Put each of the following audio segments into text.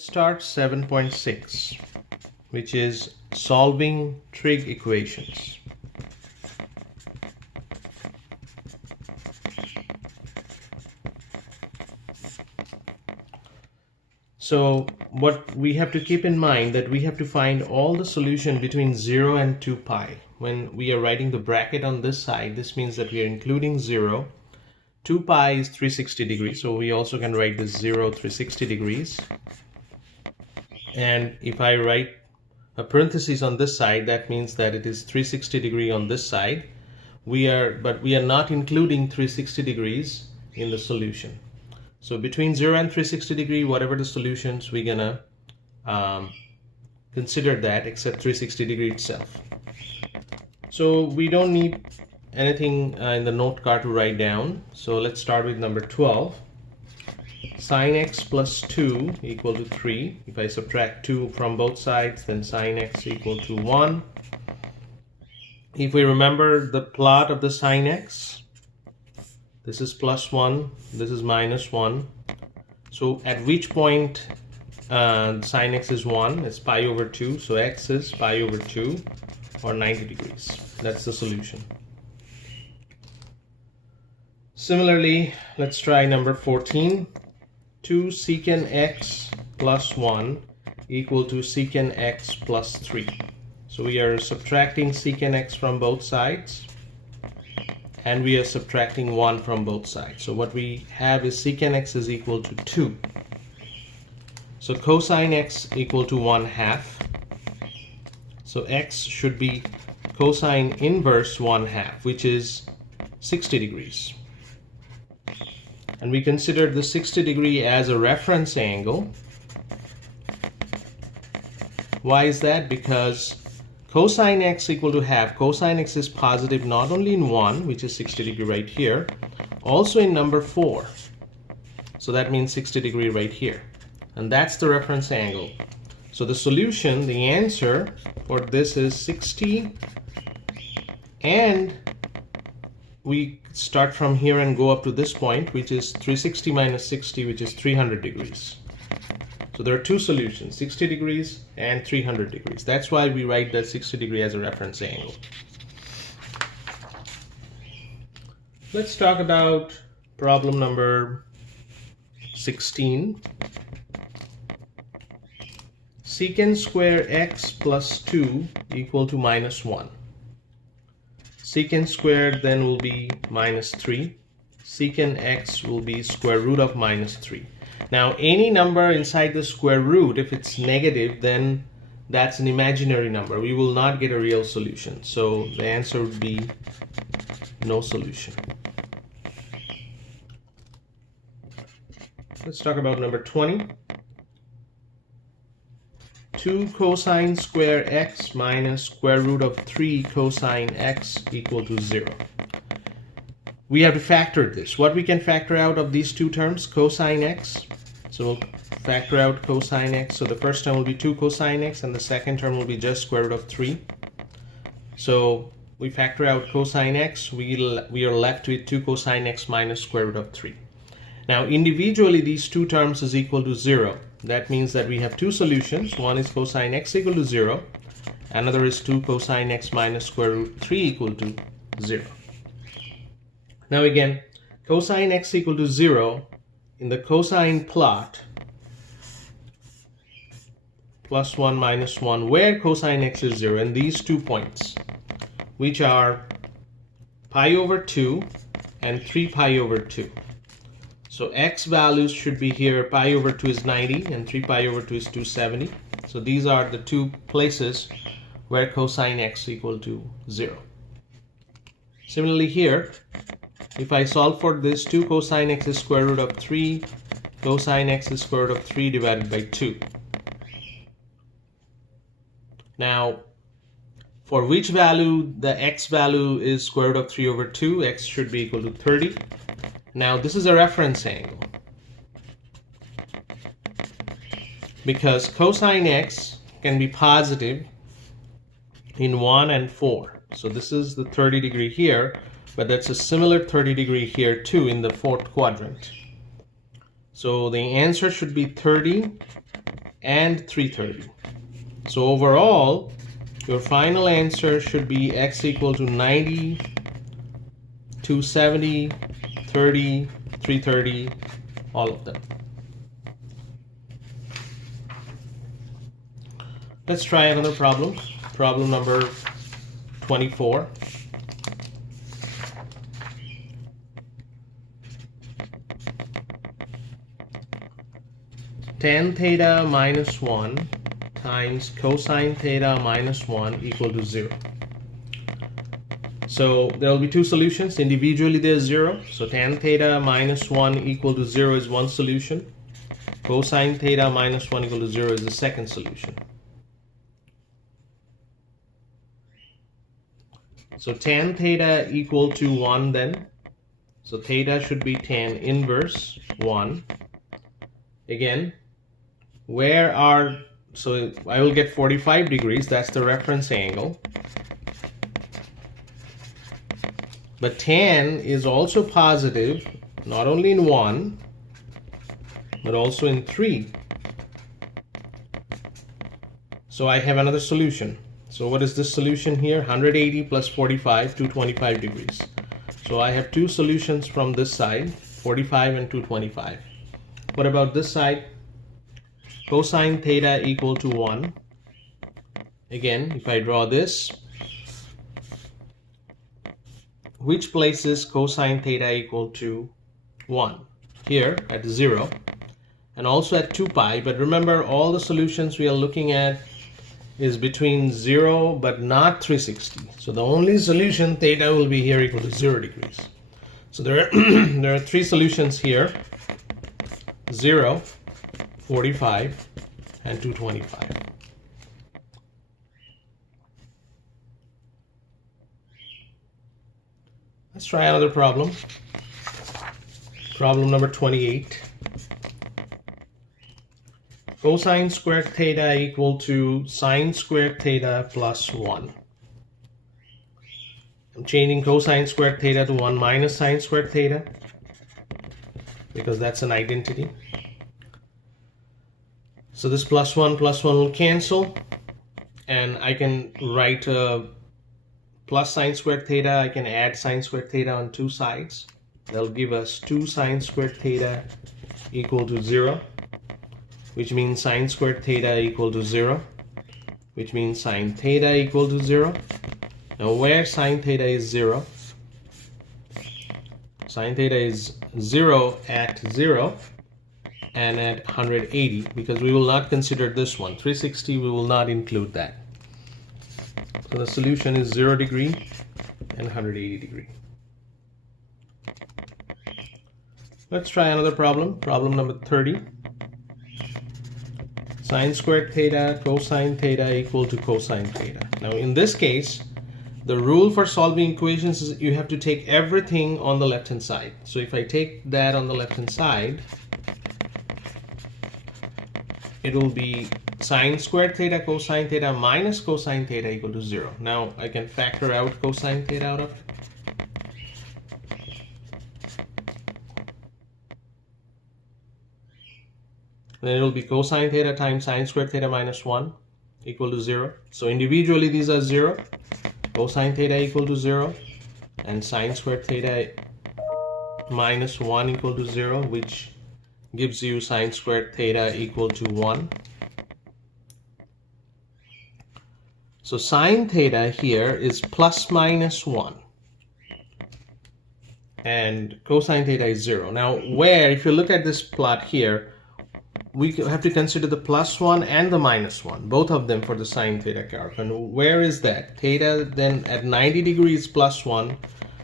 Start 7.6, which is solving trig equations. So what we have to keep in mind that we have to find all the solution between 0 and 2 pi. When we are writing the bracket on this side, this means that we are including 0. 2 pi is 360 degrees, so we also can write this 0 360 degrees. And if I write a parenthesis on this side, that means that it is 360 degree on this side. But we are not including 360 degrees in the solution. So between 0 and 360 degree, whatever the solutions, we're gonna consider that except 360 degree itself. So we don't need anything in the note card to write down. So let's start with number 12. Sine x plus 2 equal to 3. If I subtract 2 from both sides, then sine x equal to 1. If we remember the plot of the sine x, this is plus 1, this is minus 1. So at which point sine x is 1? It's pi over 2. So x is pi over 2 or 90 degrees. That's the solution. Similarly, let's try number 14. 2 secant x plus 1 equal to secant x plus 3. So we are subtracting secant x from both sides, and we are subtracting 1 from both sides. So what we have is secant x is equal to 2. So cosine x equal to 1/2. So x should be cosine inverse 1/2, which is 60 degrees. And we consider the 60 degree as a reference angle. Why is that? Because cosine x equal to half. Cosine x is positive not only in 1, which is 60 degree right here, also in number 4. So that means 60 degree right here. And that's the reference angle. So the solution, the answer for this is 60, and we start from here and go up to this point, which is 360 minus 60, which is 300 degrees. So there are two solutions, 60 degrees and 300 degrees. That's why we write that 60 degree as a reference angle. Let's talk about problem number 16. Secant square x plus 2 equal to minus 1. Secant squared then will be minus 3. Secant x will be square root of minus 3. Now any number inside the square root, if it's negative, then that's an imaginary number. We will not get a real solution. So the answer would be no solution. Let's talk about number 20. 2 cosine square x minus square root of 3 cosine x equal to 0. We have to factor this. What we can factor out of these two terms? Cosine x. So we'll factor out cosine x. So the first term will be 2 cosine x, and the second term will be just square root of 3. So we factor out cosine x. We are left with 2 cosine x minus square root of 3. Now individually these two terms is equal to 0. That means that we have two solutions. One is cosine x equal to 0. Another is 2 cosine x minus square root 3 equal to 0. Now again, cosine x equal to 0 in the cosine plot, plus 1 minus 1, where cosine x is 0, in these 2 points, which are pi over 2 and 3 pi over 2. So x values should be here. Pi over 2 is 90 and 3 pi over 2 is 270. So these are the two places where cosine x equal to 0. Similarly here, if I solve for this, 2 cosine x is square root of 3, cosine x is square root of 3 divided by 2. Now, for which value the x value is square root of 3 over 2, x should be equal to 30. Now this is a reference angle because cosine x can be positive in 1 and 4. So this is the 30 degree here, but that's a similar 30 degree here too in the fourth quadrant. So the answer should be 30 and 330. So overall, your final answer should be x equal to 90, 270, 30, 330, all of them. Let's try another problem. Problem number 24. Tan theta minus 1 times cosine theta minus 1 equal to 0. So there will be two solutions. Individually there's 0. So tan theta minus 1 equal to 0 is one solution. Cosine theta minus 1 equal to 0 is the second solution. So tan theta equal to 1 then. So theta should be tan inverse 1. Again, so I will get 45 degrees, that's the reference angle. But tan is also positive, not only in 1, but also in 3. So I have another solution. So what is this solution here? 180 plus 45, 225 degrees. So I have two solutions from this side, 45 and 225. What about this side? Cosine theta equal to 1. Again, if I draw this, which places cosine theta equal to 1? Here at 0 and also at 2 pi. But remember, all the solutions we are looking at is between 0 but not 360. So the only solution theta will be here equal to 0 degrees. So there are three solutions here: 0, 45, and 225. Let's try another problem. Problem number 28. Cosine squared theta equal to sine squared theta plus 1. I'm changing cosine squared theta to 1 minus sine squared theta because that's an identity. So this plus 1 will cancel, and I can write plus sine squared theta. I can add sine squared theta on two sides. That'll give us 2 sine squared theta equal to 0, which means sine squared theta equal to 0, which means sine theta equal to 0. Now where sine theta is 0? Sine theta is 0 at 0 and at 180, because we will not consider this one. 360, we will not include that. So the solution is 0 degree and 180 degree. Let's try another problem. Problem number 30. Sine squared theta cosine theta equal to cosine theta. Now in this case, the rule for solving equations is you have to take everything on the left hand side. So if I take that on the left hand side, it will be sine squared theta cosine theta minus cosine theta equal to 0. Now I can factor out cosine theta out of it. Then it will be cosine theta times sine squared theta minus 1 equal to 0. So individually these are 0. Cosine theta equal to 0 and sine squared theta minus 1 equal to 0, which gives you sine squared theta equal to 1. So sine theta here is plus minus 1 and cosine theta is 0. Now where, if you look at this plot here, we have to consider the plus 1 and the minus 1, both of them for the sine theta curve. And where is that? Theta then at 90 degrees plus 1,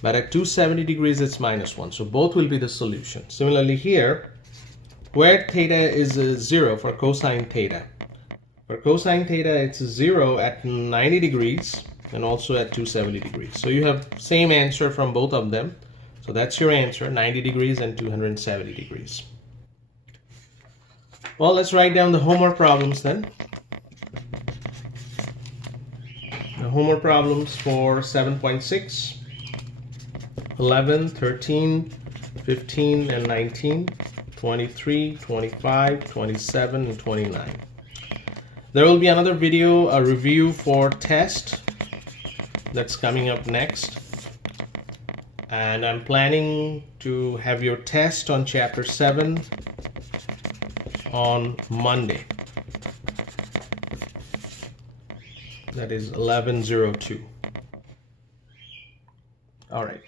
but at 270 degrees it's minus 1. So both will be the solution. Similarly here, where theta is 0 for cosine theta. For cosine theta it's 0 at 90 degrees and also at 270 degrees. So you have same answer from both of them. So that's your answer, 90 degrees and 270 degrees. Well, let's write down the homework problems then. The homework problems for 7.6, 11, 13, 15, and 19, 23, 25, 27, and 29. There will be another video, a review for test that's coming up next. And I'm planning to have your test on chapter 7 on Monday. That is 11/02. All right.